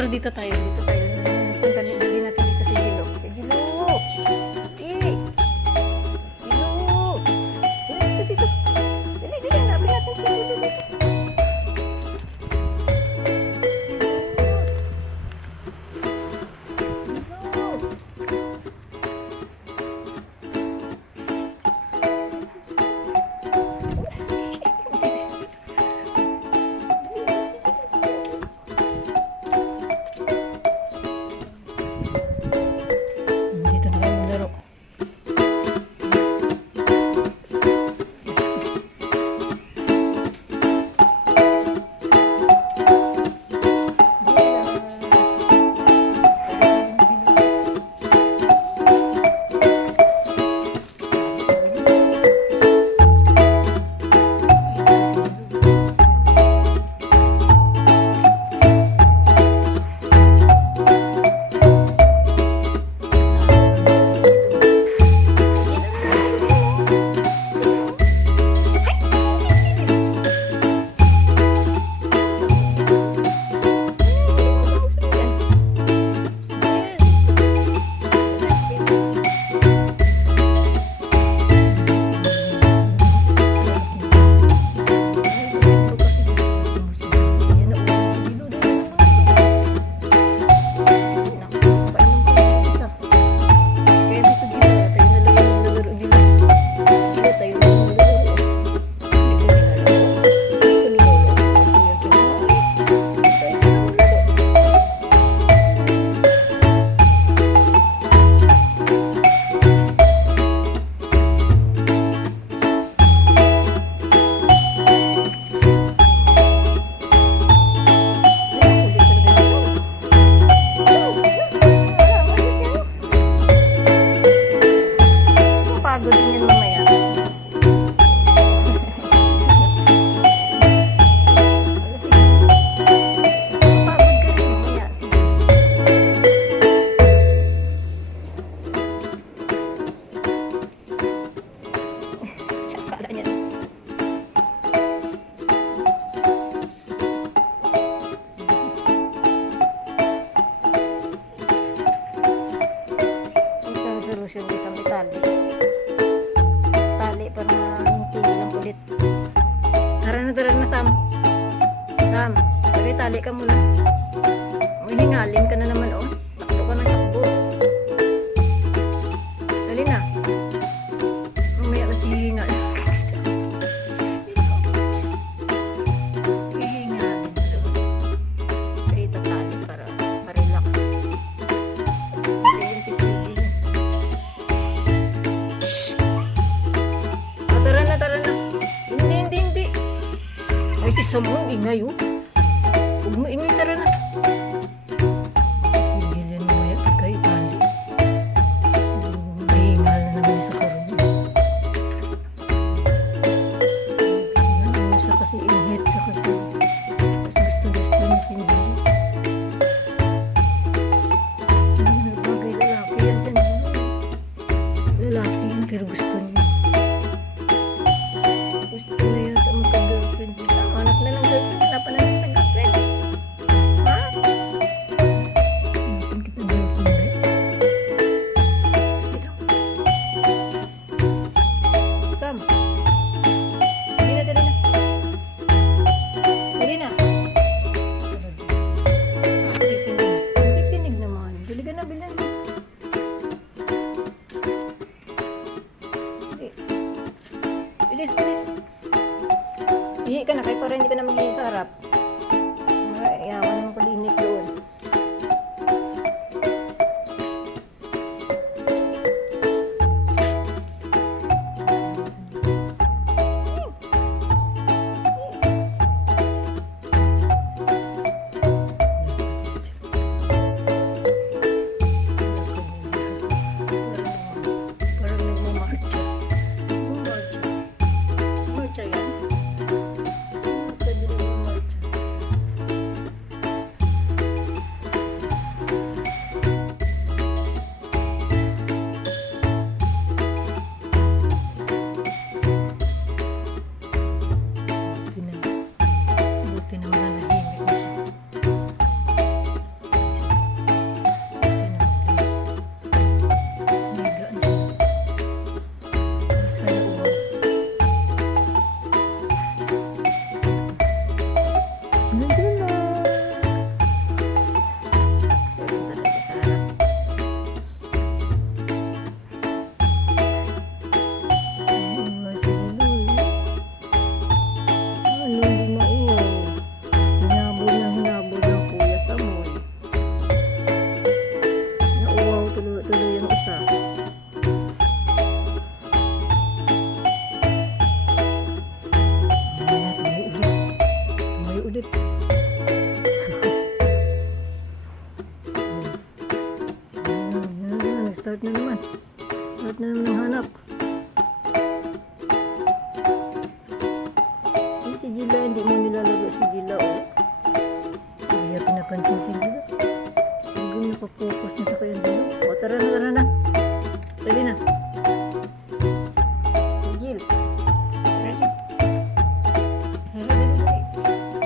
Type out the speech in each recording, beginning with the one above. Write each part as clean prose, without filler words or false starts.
Tara dito tayo. Dito tayo. Dali natin dito sa Gilo. Sa Gilo! Eh! Gilo! Dito, dito. Dali, hanapin natin sa Gilo dito. Pagod din yan mamaya. Pagod ka rin mamaya. Sige. Kala niya. Ito ang solusyon ko sa metali. Para hindi lang ulit. Tara na, Sam. Sam, sabi tali ka muna. Hingalin ka na naman, oh. Takbo ka na, takbo. Dali na. Mamaya kasi hingal. Hihingalin. Kaya tatali para ma-relax. Hindi yung titigil. Tara na. Hindi. Ay, si Sam, ingay, oh. Huwag mo ingay, tara na. Hingilin mo yan, ikay, tali. Mahingal na naman sa karoon. Ano siya kasi inhit, siya kasi gusto niya si Njili. Bagay lalaki yan siya. Lalaki yan, pero gusto niya. Gusto na yata magka-girlfriend. Hanap na ng girlfriend. Hanapan na start na naman. Start na naman ang hanap. Si Gila, hindi mo nilalago si Gila, oh. Kaya pinapansin si Gila. Hindi mo nakapokus na sa kayong Gila. O, tara na. Dali na. Si Gil. Ready?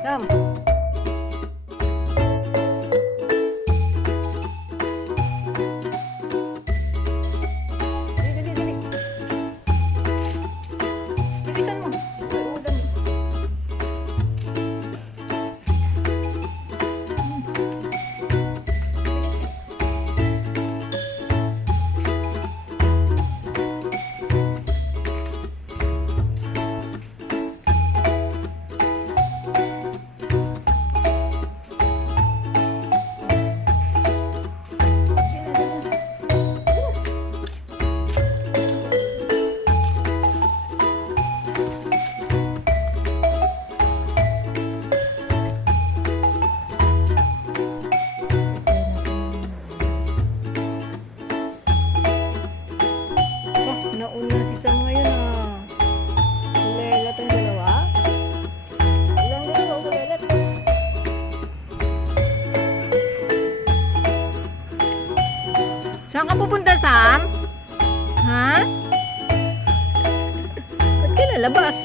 Sam. Nauna si Sam ngayon, ah. Ulelat ang dalawa. Ilang dalawa, ulelat. Saan ka pupunta, Sam? Ha? Ba't ka lalabas?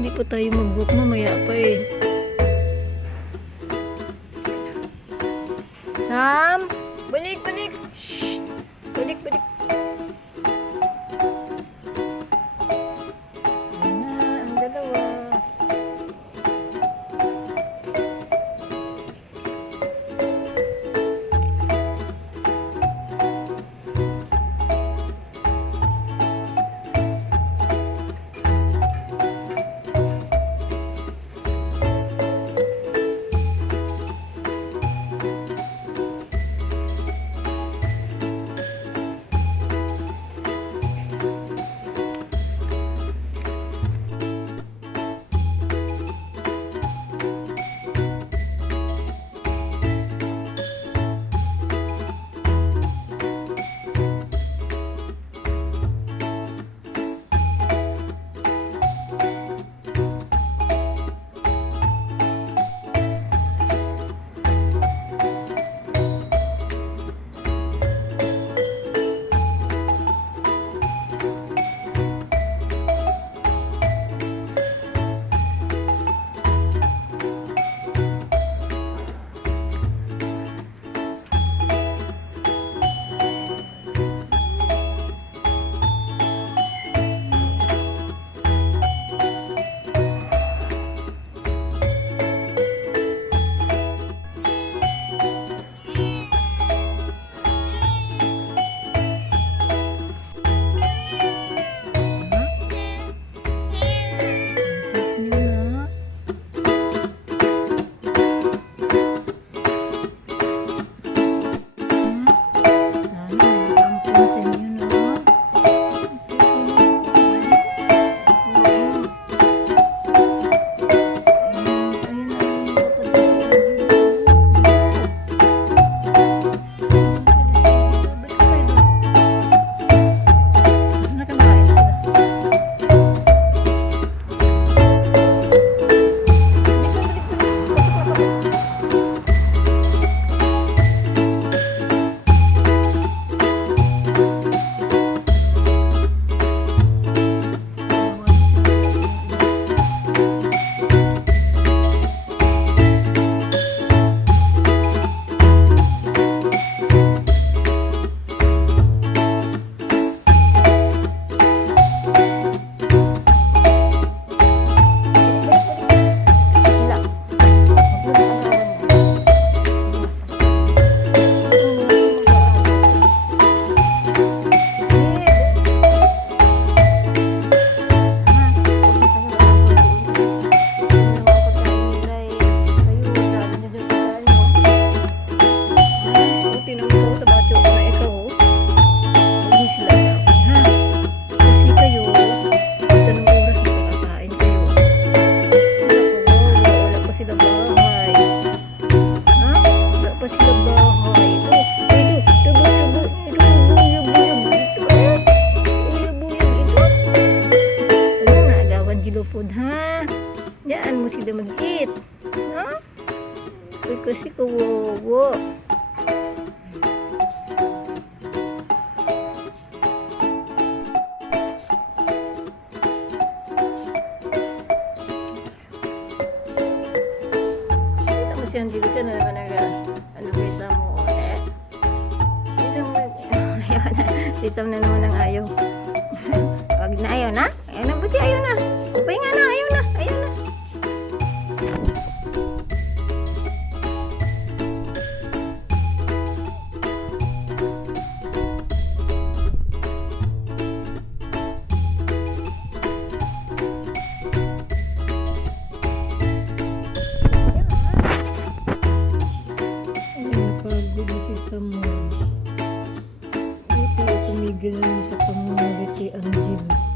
Hindi pa tayo mag-book, mamaya pa eh. Sam! Balik! Shh! Balik! si Angelo siya na naman ano bisa mo ulit. Ayaw na. Si Sam na naman ang ayaw. Wag na, ayaw na. Ayaw na, buti ayaw na. Upay nga na, ayaw na. Ayaw na. Napagod na si Samuel. Buti tumigil na sa pamumulit kay Angelo.